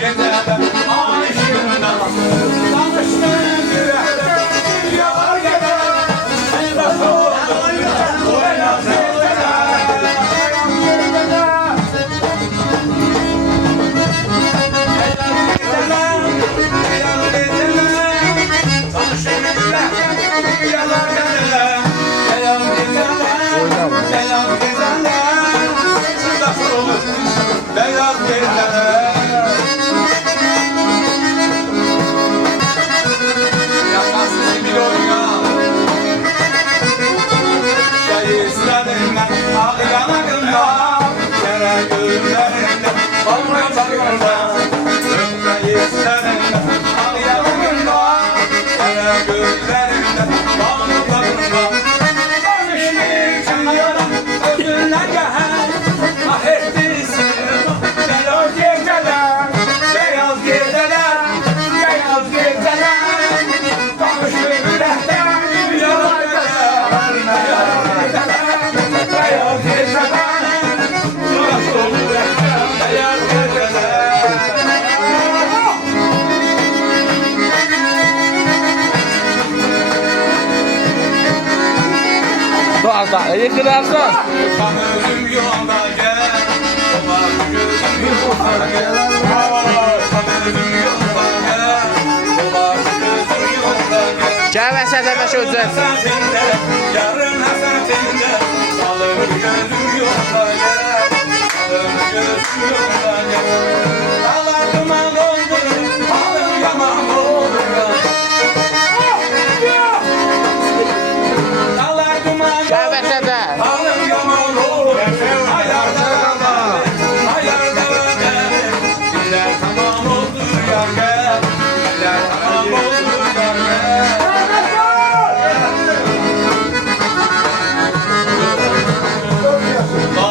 gecede aşkından danıştım yürekte yalar geder elbette olur o yaz beyaz geceler yakasız bir oyuna Gayıslarından ağ yanakında Kere gözlerinden balına bakında Gayıslarından ağ yanakında Kere gözlerinden balına bakında Konuştu çanayadan gözünle gel Ah etti sırrımı beyaz geceler Beyaz geceler Beyaz geceler Konuştu yürekten yalan geceler Beyaz geceler Nasıl olur beyaz geceler Doğal yıkılarsın. Tam özüm yolda gel Baba gözüm yolda gel Tam özüm yolda gel Baba gözüm yolda gel Gel ve sədəmə sözlər. Hasretinde, yarın hasretinde Salır gözüm yolda gel Salır gözüm yolda gel Dağlar duman oldu Halım yaman oldu Dağlar duman Gel oldu və sədər. Halım yaman oldu Ayarda öder Ayarda öder Diller tamam oldu ya gel